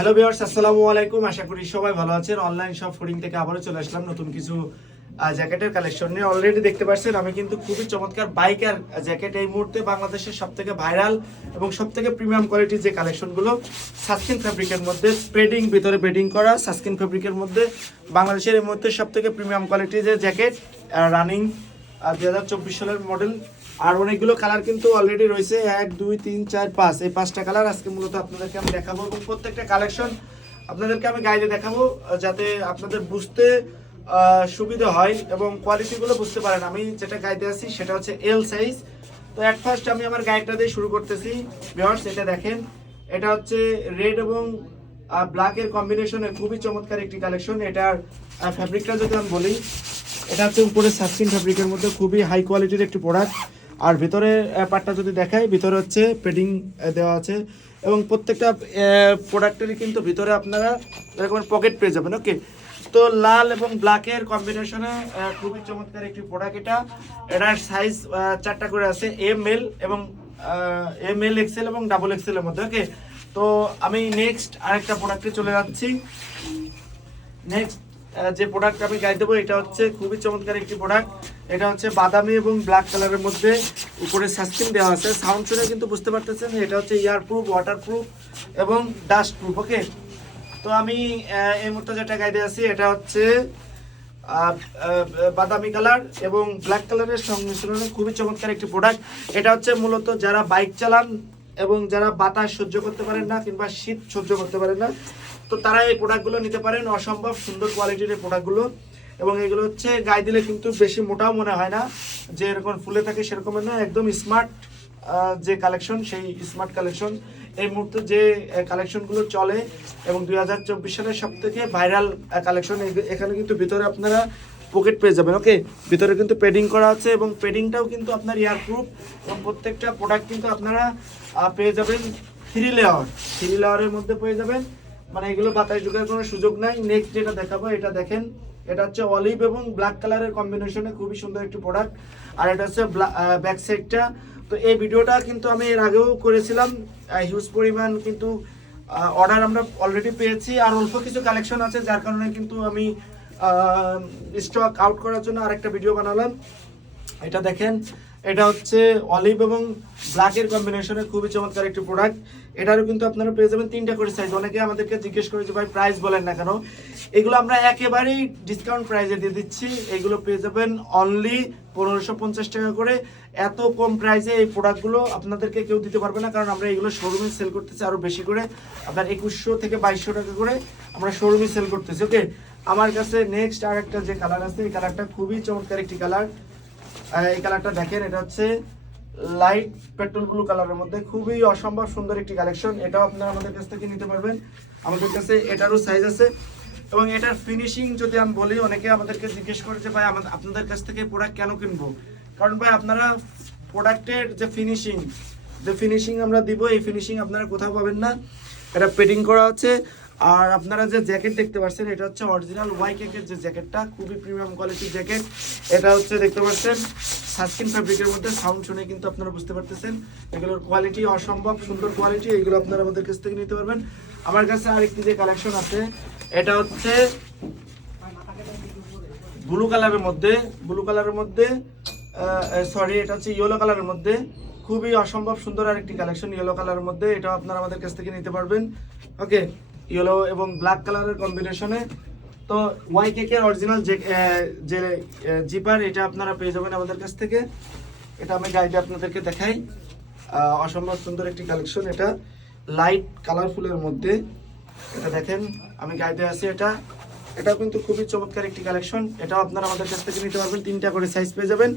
Hello viewers আসসালামু আলাইকুম। আশা করি সবাই ভালো আছেন। অনলাইন শপ ফুডিং থেকে আবারও চলে আসলাম নতুন কিছু জ্যাকেটের কালেকশন নিয়ে। অলরেডি দেখতে পাচ্ছেন আমি কিন্তু খুবই চমৎকার বাইকার জ্যাকেট এই মুহূর্তে বাংলাদেশের সব থেকে ভাইরাল এবং সব থেকে প্রিমিয়াম কোয়ালিটির যে কালেকশনগুলো সাসকিন ফ্যাব্রিকের মধ্যে স্প্রেডিং ভিতরে বেডিং করা সাসকিন ফ্যাব্রিকের মধ্যে বাংলাদেশের এই মুহূর্তে সব থেকে প্রিমিয়াম কোয়ালিটির যে জ্যাকেট রানিং দু হাজার চব্বিশ সালের মডেল আর অনেকগুলো কালার কিন্তু অলরেডি রয়েছে। এক, দুই, তিন, চার, পাঁচ। এই পাঁচটা কালার আজকে মূলত আপনাদেরকে আমি দেখাবো এবং প্রত্যেকটা কালেকশন আপনাদেরকে আমি গাইডে দেখাবো যাতে আপনাদের বুঝতে সুবিধা হয় এবং কোয়ালিটিগুলো বুঝতে পারেন। আমি যেটা গাইতে আছি সেটা হচ্ছে এল সাইজ তো অ্যাট ফার্স্ট আমি আমার গাইডটা দিয়ে শুরু করতেছি। ভিউয়ার্স এটা দেখেন। এটা হচ্ছে রেড এবং ব্ল্যাকের কম্বিনেশনে খুবই চমৎকার একটি কালেকশন এটার ফ্যাব্রিকটা যদি আমি বলি, এটা হচ্ছে উপরে সাসকিন ফ্যাব্রিকের মধ্যে খুবই হাই কোয়ালিটির একটি প্রোডাক্ট আর ভিতরে পার্টটা যদি দেখাই, ভিতরে হচ্ছে পেডিং দেওয়া আছে। এবং প্রত্যেকটা প্রোডাক্টেরই কিন্তু ভিতরে আপনারা এরকম পকেট পেয়ে যাবেন ওকে তো লাল এবং ব্ল্যাকের কম্বিনেশনে খুবই চমৎকার একটি প্রোডাক্ট এটা। এটার সাইজ চারটা করে আছে এম এল এবং এম এল এক্সেল এবং ডাবল এক্সেল এর মধ্যে ওকে তো আমি নেক্সট আরেকটা প্রোডাক্টে চলে যাচ্ছি। নেক্সট যে প্রোডাক্ট আমি গাই দেবো, এটা হচ্ছে খুবই চমৎকার একটি প্রোডাক্ট এটা হচ্ছে বাদামি এবং ব্ল্যাক কালারের মধ্যে উপরে সাসকিন দেওয়া আছে। সাউন্ড শুনে কিন্তু বুঝতে পারতেছেন, এটা হচ্ছে ইয়ার প্রুফ ওয়াটার প্রুফ এবং ডাস্ট প্রুফ ওকে তো আমি এই মুহূর্তে যেটা গাইতে আছি, এটা হচ্ছে বাদামি কালার এবং ব্ল্যাক কালারের সংমিশ্রণে খুবই চমৎকার একটি প্রোডাক্ট এটা হচ্ছে মূলত যারা বাইক চালান এবং যারা বাতাস সহ্য করতে পারেন না কিংবা শীত সহ্য করতে পারেন না, তো তারা এই প্রোডাক্টগুলো নিতে পারেন। অসম্ভব সুন্দর কোয়ালিটির এই প্রোডাক্টগুলো। এবং এগুলো হচ্ছে গায়ে দিলে কিন্তু বেশি মোটাও মনে হয় না। যে এরকম ফুলে থাকে সেরকমের না একদম স্মার্ট যে কালেকশন সেই স্মার্ট কালেকশন এই মুহূর্তে যে কালেকশনগুলো চলে এবং দুই হাজার চব্বিশ সালের সব থেকে ভাইরাল কালেকশন এখানে কিন্তু ভিতরে আপনারা পকেট পেয়ে যাবেন ওকে ভিতরে কিন্তু পেডিং করা আছে এবং পেডিংটাও কিন্তু আপনার ইয়ার প্রুফ এবং প্রত্যেকটা প্রোডাক্ট কিন্তু আপনারা পেয়ে যাবেন থ্রি লেয়ার থ্রি লেয়ারের মধ্যে পেয়ে যাবেন। মানে এগুলো বাতাস ঢোকার কোনো সুযোগ নাই। নেক্সট যেটা দেখাবো, এটা দেখেন। এটা হচ্ছে অলিভ এবং ব্ল্যাক কালারের কম্বিনেশনে খুবই সুন্দর একটি প্রোডাক্ট আর এটা হচ্ছে ব্যাক সাইডটা তো এই ভিডিওটা কিন্তু আমি এর আগেও করেছিলাম। হিউজ পরিমাণ কিন্তু অর্ডার আমরা অলরেডি পেয়েছি। আর অল্প কিছু কালেকশন আছে, যার কারণে কিন্তু আমি স্টক আউট করার জন্য আরেকটা ভিডিও বানালাম। এটা দেখেন, এটা হচ্ছে অলিভ এবং ব্ল্যাকের কম্বিনেশনে খুবই চমৎকার একটি প্রোডাক্ট এটারও কিন্তু আপনারা পেয়ে যাবেন তিনটা করে সাইজ অনেকে আমাদেরকে জিজ্ঞেস করে যে, ভাই প্রাইস বলেন না কেন? এগুলো আমরা একেবারেই ডিসকাউন্ট প্রাইসে দিয়ে দিচ্ছি। এগুলো পেয়ে যাবেন অনলি পনেরোশো পঞ্চাশ টাকা করে। এত কম প্রাইসে এই প্রোডাক্টগুলো আপনাদেরকে কেউ দিতে পারবে না, কারণ আমরা এগুলো শোরুমে সেল করতেছি আরও বেশি করে। আপনার একুশশো থেকে বাইশশো টাকা করে আমরা শোরুমে সেল করতেছি ওকে আমার কাছে নেক্সট আর একটা যে কালার আছে, এই কালারটা খুবই চমৎকার একটি কালার এই কালারটা দেখেন, এটা হচ্ছে লাইট পেট্রোল ব্লু কালারের মধ্যে। খুবই অসম্ভব সুন্দর একটি কালেকশন এটাও আপনারা আমাদের কাছ থেকে নিতে পারবেন। আমাদের কাছে এটারও সাইজ আছে। এবং এটার ফিনিশিং যদি আমি বলি, অনেকে আমাদেরকে জিজ্ঞেস করে যে, ভাই আপনাদের কাছ থেকে প্রোডাক্ট কেন কিনবো? কারণ ভাই, আপনারা প্রোডাক্টের যে ফিনিশিং যে ফিনিশিং আমরা দিব, এই ফিনিশিং আপনারা কোথাও পাবেন না। এটা পেডিং করা আছে। আর আপনারা যে জ্যাকেট দেখতে পাচ্ছেন, এটা হচ্ছে অরিজিনাল ওয়াই কেকের যে জ্যাকেটটা, খুবই প্রিমিয়াম কোয়ালিটির জ্যাকেট। এটা হচ্ছে দেখতে পাচ্ছেন সাসকিন ফ্যাব্রিকের মধ্যে সাউন্ড শুনে কিন্তু আপনারা বুঝতে পারতেছেন। এগুলোর কোয়ালিটি অসম্ভব, সুন্দর কোয়ালিটি এগুলো আপনারা আমাদের কাছ থেকে নিতে পারবেন। আমার কাছে আরেকটি যে কালেকশন আছে, এটা হচ্ছে ব্লু কালারের মধ্যে ব্লু কালারের মধ্যে সরি এটা হচ্ছে ইয়েলো কালারের মধ্যে। খুবই অসম্ভব সুন্দর আরেকটি কালেকশন ইয়েলো কালারের মধ্যে এটা আপনারা আমাদের কাছ থেকে নিতে পারবেন। ওকে ইয়েলো এবং ব্ল্যাক কালারের কম্বিনেশনে তো ওয়াই কেকের অরিজিনাল যে যে জিপার এটা আপনারা পেয়ে যাবেন আমাদের কাছ থেকে। এটা আমি গাইডে আপনাদেরকে দেখাই। অসম্ভব সুন্দর একটি কালেকশন এটা। লাইট কালারফুলের মধ্যে। এটা দেখেন, আমি গাইডে আছি এটা। এটাও কিন্তু খুবই চমৎকার একটি কালেকশন। এটা আপনারা আমাদের কাছ থেকে নিতে পারবেন। তিনটা করে সাইজ পেয়ে যাবেন।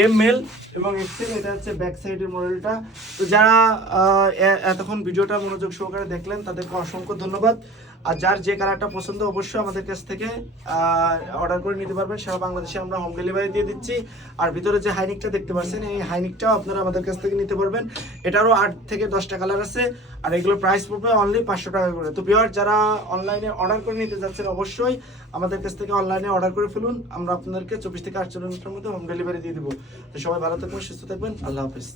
এম এল এবং এক্সেল এটা হচ্ছে ব্যাক সাইডের মডেলটা তো যারা এতক্ষণ ভিডিওটা মনোযোগ সহকারে দেখলেন, তাদেরকে অসংখ্য ধন্যবাদ। আর যার যে কালারটা পছন্দ, অবশ্যই আমাদের কাছ থেকে অর্ডার করে নিতে পারবেন। সারা বাংলাদেশে আমরা হোম ডেলিভারি দিয়ে দিচ্ছি। আর ভিতরে যে হাইনিকটা দেখতে পাচ্ছেন, এই হাইনিকটাও আপনারা আমাদের কাছ থেকে নিতে পারবেন। এটারও আট থেকে দশটা কালার আছে। আর এগুলো প্রাইস পড়বে অনলি পাঁচশো টাকা করে। তো বিয়ার যারা অনলাইনে অর্ডার করে নিতে যাচ্ছেন, অবশ্যই আমাদের কাছ থেকে অনলাইনে অর্ডার করে ফেলুন। আমরা আপনাদেরকে চব্বিশ থেকে আটচল্লিশ মিনিটের মধ্যে হোম ডেলিভারি দিয়ে দেবো। তো সবাই ভালো থাকবেন, সুস্থ থাকবেন। আল্লাহ হাফিজ।